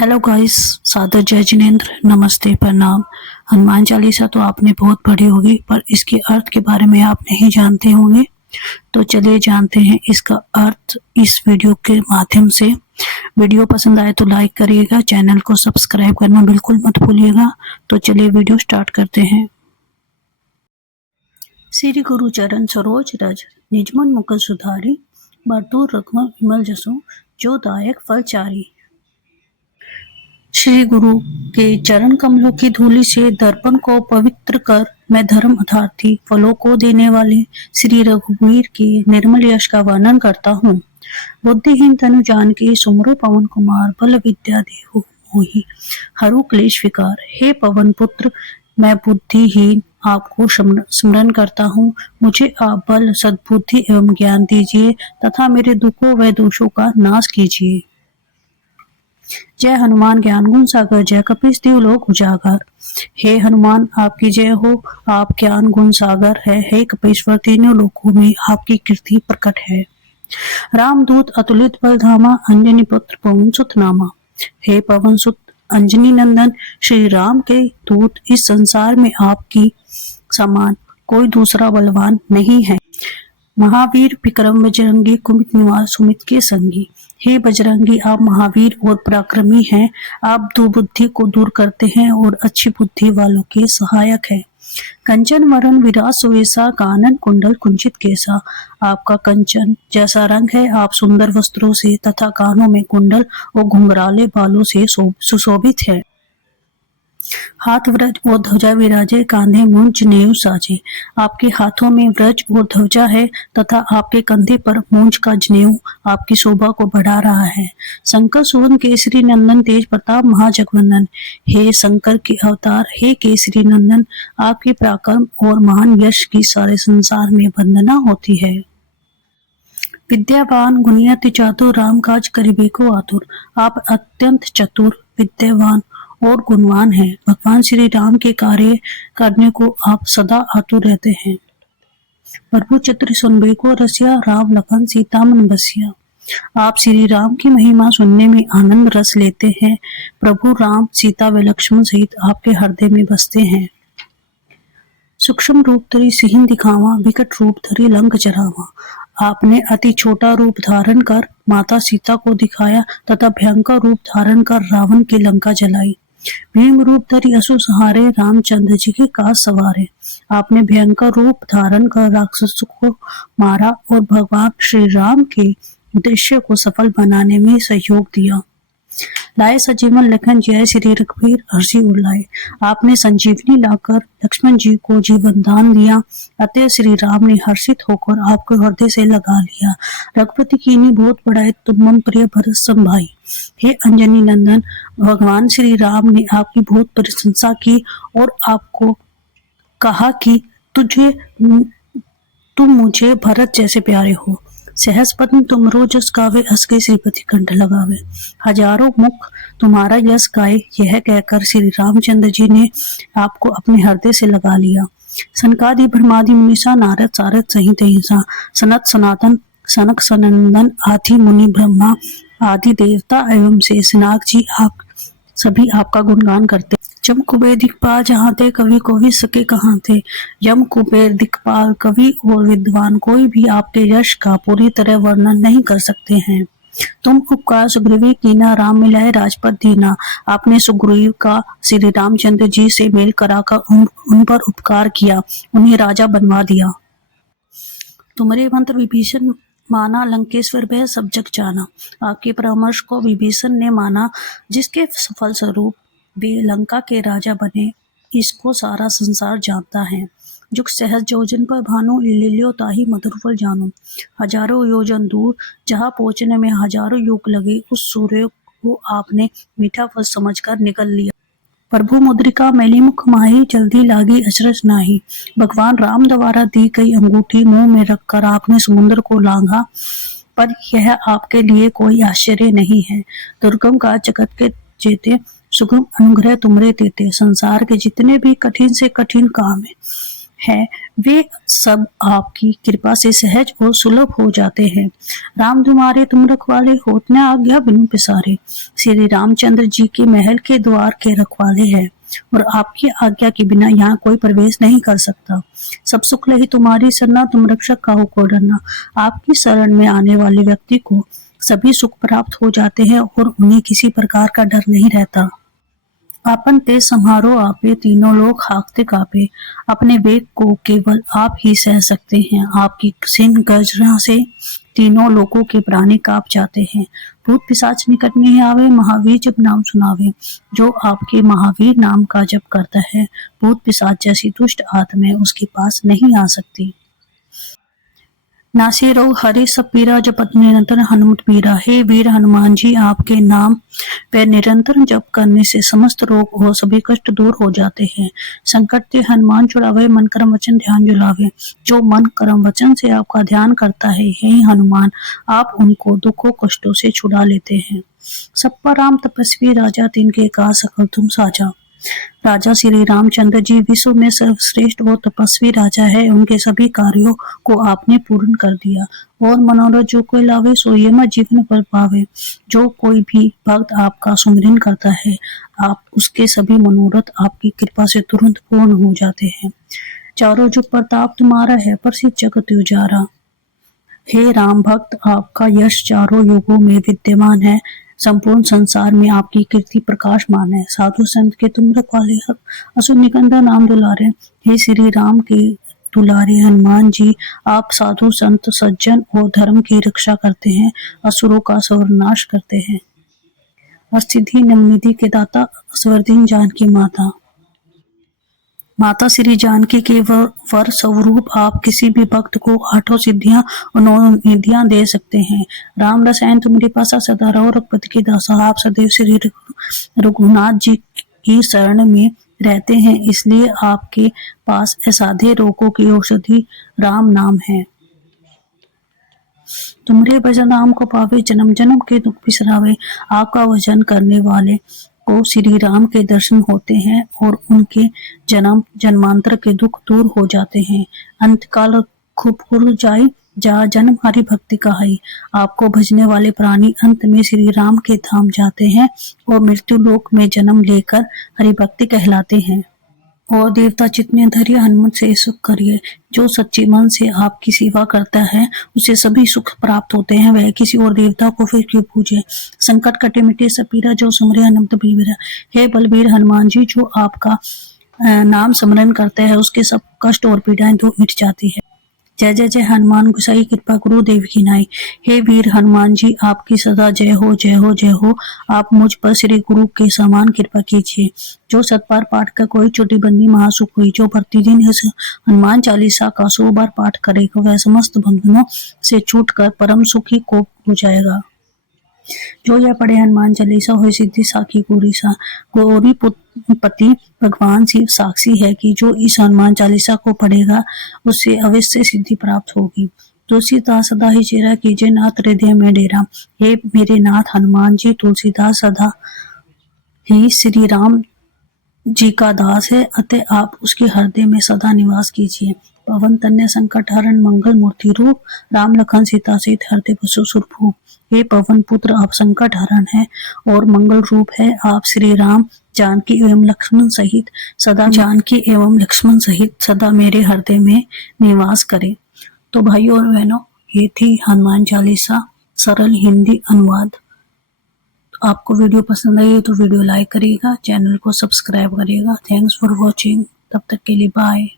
Hello guys, सादर जय जिनेन्द्र, नमस्ते, प्रणाम। हनुमान चालीसा तो आपने बहुत पढ़ी होगी, पर इसके अर्थ के बारे में आप नहीं जानते होंगे। तो चलिए जानते हैं इसका अर्थ इस वीडियो के माध्यम से। वीडियो पसंद आए तो लाइक करिएगा, चैनल को सब्सक्राइब करना बिल्कुल मत भूलिएगा। तो चलिए वीडियो स्टार्ट करते हैं। श्री गुरु चरण सरोज रज, निजमन मुकुर सुधारी, बरदूर रघुवर विमल जसु, जो दायक फलचारी। श्री गुरु के चरण कमलों की धूलि से दर्पण को पवित्र कर मैं धर्म अर्थार्थी फलों को देने वाले श्री रघुवीर के निर्मल यश का वर्णन करता हूँ। बुद्धिहीन तनु जानकी सुमरो पवन कुमार, बल विद्या देहु मोहि हरु क्लेश विकार। हे पवन पुत्र, मैं बुद्धिहीन आपको स्मरण करता हूँ। मुझे आप बल, सद्बुद्धि एवं ज्ञान दीजिए तथा मेरे दुखों व दोषों का नाश कीजिए। जय हनुमान ज्ञान गुण सागर, जय कपीस तिहु लोक उजागर। हे हनुमान, आपकी जय हो। आप ज्ञान गुण सागर है। हे कपीश्वर, तीनों लोकों में आपकी कीर्ति प्रकट है। रामदूत अतुलित बल धामा, अंजनी पुत्र पवन सुत नामा। हे पवन सुत अंजनी नंदन श्री राम के दूत, इस संसार में आपकी समान कोई दूसरा बलवान नहीं है। महावीर विक्रम बजरंगी, कुमित निवास सुमित के संगी। हे बजरंगी, आप महावीर और पराक्रमी हैं। आप दुर्बुद्धि को दूर करते हैं और अच्छी बुद्धि वालों के सहायक है। कंचन वरण विराज सुवेशा, कानन कुंडल कुंचित केसा। आपका कंचन जैसा रंग है। आप सुंदर वस्त्रों से तथा कानों में कुंडल और घुंघराले बालों से सुशोभित है। हाथ व्रज और ध्वजा विराजे, कांधे मूंज जनेऊ साजे। आपके हाथों में व्रज और ध्वजा है तथा आपके कंधे पर मूंज का जनेऊ आपकी शोभा को बढ़ा रहा है। शंकर सुवन केसरी नंदन, तेज प्रताप महाजगवंदन। हे शंकर के अवतार, हे केसरी नंदन, आपकी पराक्रम और महान यश की सारे संसार में वंदना होती है। विद्यावान गुणियति चातुर, राम काज करिबे को आतुर। आप अत्यंत चतुर, विद्यावान और गुणवान है। भगवान श्री राम के कार्य करने को आप सदा आतुर रहते हैं। प्रभु चतुर सुनबे को रसिया, राम लखन सीता मन बसिया। आप श्री राम की महिमा सुनने में आनंद रस लेते हैं। प्रभु राम सीता व लक्ष्मण सहित आपके हृदय में बसते हैं। सूक्ष्म रूप धरि सिंह दिखावा, विकट रूप धरि लंक जरावा। आपने अति छोटा रूप धारण कर माता सीता को दिखाया तथा भयंकर रूप धारण कर रावण की लंका जलाई। भीम रूप धरि असुर सहारे, रामचंद्र जी के काज सवारे। आपने भयंकर रूप धारण कर राक्षसों को मारा और भगवान श्री राम के उद्देश्य को सफल बनाने में सहयोग दिया। लाए सजीवन लखन, जय श्री रघुवीर हर्षि उर। आपने संजीवनी लाकर लक्ष्मण जी को जीवन दान दिया, अतः श्री राम ने हर्षित होकर आपको हृदय से लगा लिया। रघुपति कीन्ही बहुत बड़ाई, तुम मम प्रिय भरत सम भाई। हे अंजनी नंदन, भगवान श्री राम ने आपकी बहुत प्रशंसा की और आपको कहा कि तुम मुझे भरत जैसे प्यारे हो। सहस पद्म तुमरो जस गावे, हंस के श्रीपति कंठ लगावे। हजारों मुख तुम्हारा यश गाए, यह कहकर श्री रामचंद्र जी ने आपको अपने हृदय से लगा लिया। सनकादि ब्रह्मादि मुनीसा, नारद सारद सहित अहिंसा। सनत सनातन सनक सनंदन, आदि मुनि ब्रह्मा आदि देवता एवं शेषनाग जी आप सभी आपका गुणगान करते। जम कुबेर दिक्पाल जहाँ थे, कवि को भी सके कहाँ थे। यम कुबेर दिक्पाल कवि और विद्वान कोई भी आपके यश का पूरी तरह वर्णन नहीं कर सकते हैं। तुम उपकार सुग्रीवी कीना, राम मिलाए राजपद दीना। आपने सुग्रीव का श्री रामचंद्र जी से मेल कराकर उन पर उपकार किया, उन्हें राजा बनवा दिया। तुम्हारे मंत्र विभीषण माना, लंकेश्वर वह सब जग जाना। आपके परामर्श को विभीषण ने माना, जिसके फल स्वरूप वे लंका के राजा बने। इसको सारा संसार जानता है। जुग सहज योजन पर भानु, लिलियो ताहि मधुर फल जानो। हजारों योजन दूर जहाँ पहुँचने में हजारों युग लगे, उस सूर्य को आपने मीठा फल समझकर निकल लिया। प्रभु मुद्रिका मैली मुख माही, जल्दी लागी अचरज नाही। भगवान राम द्वारा दी गई अंगूठी मुंह में रखकर आपने समुद्र को लांघा, पर यह आपके लिए कोई आश्चर्य नहीं है। दुर्गम का जगत के जेते, सुगम अनुग्रह तुमरे देते। संसार के जितने भी कठिन से कठिन काम है, है वे सब आपकी कृपा से सहज और सुलभ हो जाते हैं। राम तुम्हारे तुम रखवाले होत न आज्ञा बिनु पिसारे। श्री रामचंद्र जी के महल के द्वार के रखवाले हैं और आपकी आज्ञा के बिना यहाँ कोई प्रवेश नहीं कर सकता। सब सुख लही तुम्हारी सरना, तुम रक्षक काहू को डरना। आपकी शरण में आने वाले व्यक्ति को सभी सुख प्राप्त हो जाते हैं और उन्हें किसी प्रकार का डर नहीं रहता। आपन ते समारोह आपे, तीनों लोग हाकते कापे। अपने वेग को केवल आप ही सह सकते हैं। आपकी सिंह गर्जना से तीनों लोगों के प्राणी कांप जाते हैं। भूत पिशाच निकट नहीं आवे, महावीर जब नाम सुनावे। जो आपके महावीर नाम का जप करता है, भूत पिशाच जैसी दुष्ट आत्माएं उसके पास नहीं आ सकती। नासे रो हरे सब पीरा, जपत निरंतर हनुमत पीरा। हे वीर हनुमान जी, आपके नाम पे निरंतर जप करने से समस्त रोग और सभी कष्ट दूर हो जाते हैं। संकट ते हनुमान छुड़ावे, मन कर्म वचन ध्यान जुलावे। जो मन कर्म वचन से आपका ध्यान करता है, हे हनुमान, आप उनको दुखों कष्टों से छुड़ा लेते हैं। सब पर राम तपस्वी राजा, तिनके का सकल तुम साजा। राजा श्री रामचंद्र जी विश्व में सर्वश्रेष्ठ और तपस्वी राजा है। उनके सभी कार्यों को आपने पूर्ण कर दिया और मनोरथ जो कोई लावे सो ये मत जीवन पर पावे। जो कोई भी भक्त आपका सुमिरन करता है, आप उसके सभी मनोरथ आपकी कृपा से तुरंत पूर्ण हो जाते हैं। चारों जुग प्रताप तुम्हारा है, प्रसिद्ध जगत उजारा। हे राम भक्त, आपका यश चारों युगों में विद्यमान है। संपूर्ण संसार में आपकी कीर्ति प्रकाशमान है। साधु संत के तुम रखवाले, असुर निकंदन नाम दुलारे। हे श्री राम के दुलारे हनुमान जी, आप साधु संत सज्जन और धर्म की रक्षा करते हैं, असुरों का सर्वनाश करते हैं। अष्टसिद्धि नवनिधि के दाता, असवरदीन जानकी माता। माता श्री जानकी के वर स्वरूप आप किसी भी भक्त को 8 सिद्धियां और 9 निधियां दे सकते हैं। राम रसायन तुम्हारी पासा सदा रहो, रघुपति की दासा। आप सदैव श्री रघुनाथ जी की शरण में रहते हैं, इसलिए आपके पास असाध्य रोगों की औषधि राम नाम है। तुम्हारे भजन नाम को पावे, जन्म जन्म के दुख बिसरावे। आपका भजन करने वाले को श्री राम के दर्शन होते हैं और उनके जन्म जन्मांतर के दुख दूर हो जाते हैं। अंतकाल खूब जाए जा जन्म हरि भक्ति कहाई। आपको भजने वाले प्राणी अंत में श्री राम के धाम जाते हैं और मृत्यु लोक में जन्म लेकर हरि भक्ति कहलाते हैं। और देवता चितने धैर्य हनुमत से सुख करिए। जो सच्चे मन से आपकी सेवा करता है, उसे सभी सुख प्राप्त होते हैं। वह किसी और देवता को फिर क्यों पूजे। संकट कटे मिटे सब पीरा, जो सुमरे हनुमत बलवीरा। हे बलवीर हनुमान जी, जो आपका नाम स्मरण करते हैं, उसके सब कष्ट और पीड़ाएं दूर मिट जाती है। जय जय जय हनुमान गोसाई, कृपा गुरु देव की नाई। हे वीर हनुमान जी, आपकी सदा जय हो जय हो जय हो। आप मुझ पर श्री गुरु के समान कृपा कीजिए। जो 7 बार पाठ कर कोई छोटी बंदी महासुख हुई। जो प्रतिदिन इस हनुमान चालीसा का 100 बार पाठ करेगा, वह समस्त बंधनों से छूट कर परम सुखी को हो जाएगा। जो यह पढ़े हनुमान चालीसा हो सिद्धि साखी गौरीसा। गौरी पति भगवान शिव साक्षी है कि जो इस हनुमान चालीसा को पढ़ेगा, उससे अवश्य सिद्धि प्राप्त होगी। तुलसीदास सदा ही चेरा कीजिए, नाथ हृदय में डेरा। हे मेरे नाथ हनुमान जी, तुलसीदास सदा ही श्री राम जी का दास है, अतः आप उसके हृदय में सदा निवास कीजिए। पवन तन्य संकट हरण, मंगल मूर्ति रूप। राम लखन सीता सहित हृदय बसु सुरभूप। हे पवन पुत्र, आप संकट हरण है और मंगल रूप है। आप श्री राम जानकी एवं लक्ष्मण सहित सदा मेरे हृदय में निवास करें। तो भाइयों और बहनों, ये थी हनुमान चालीसा सरल हिंदी अनुवाद। आपको वीडियो पसंद आई तो वीडियो लाइक करिएगा, चैनल को सब्सक्राइब करिएगा। Thanks for watching. तब तक के लिए बाय।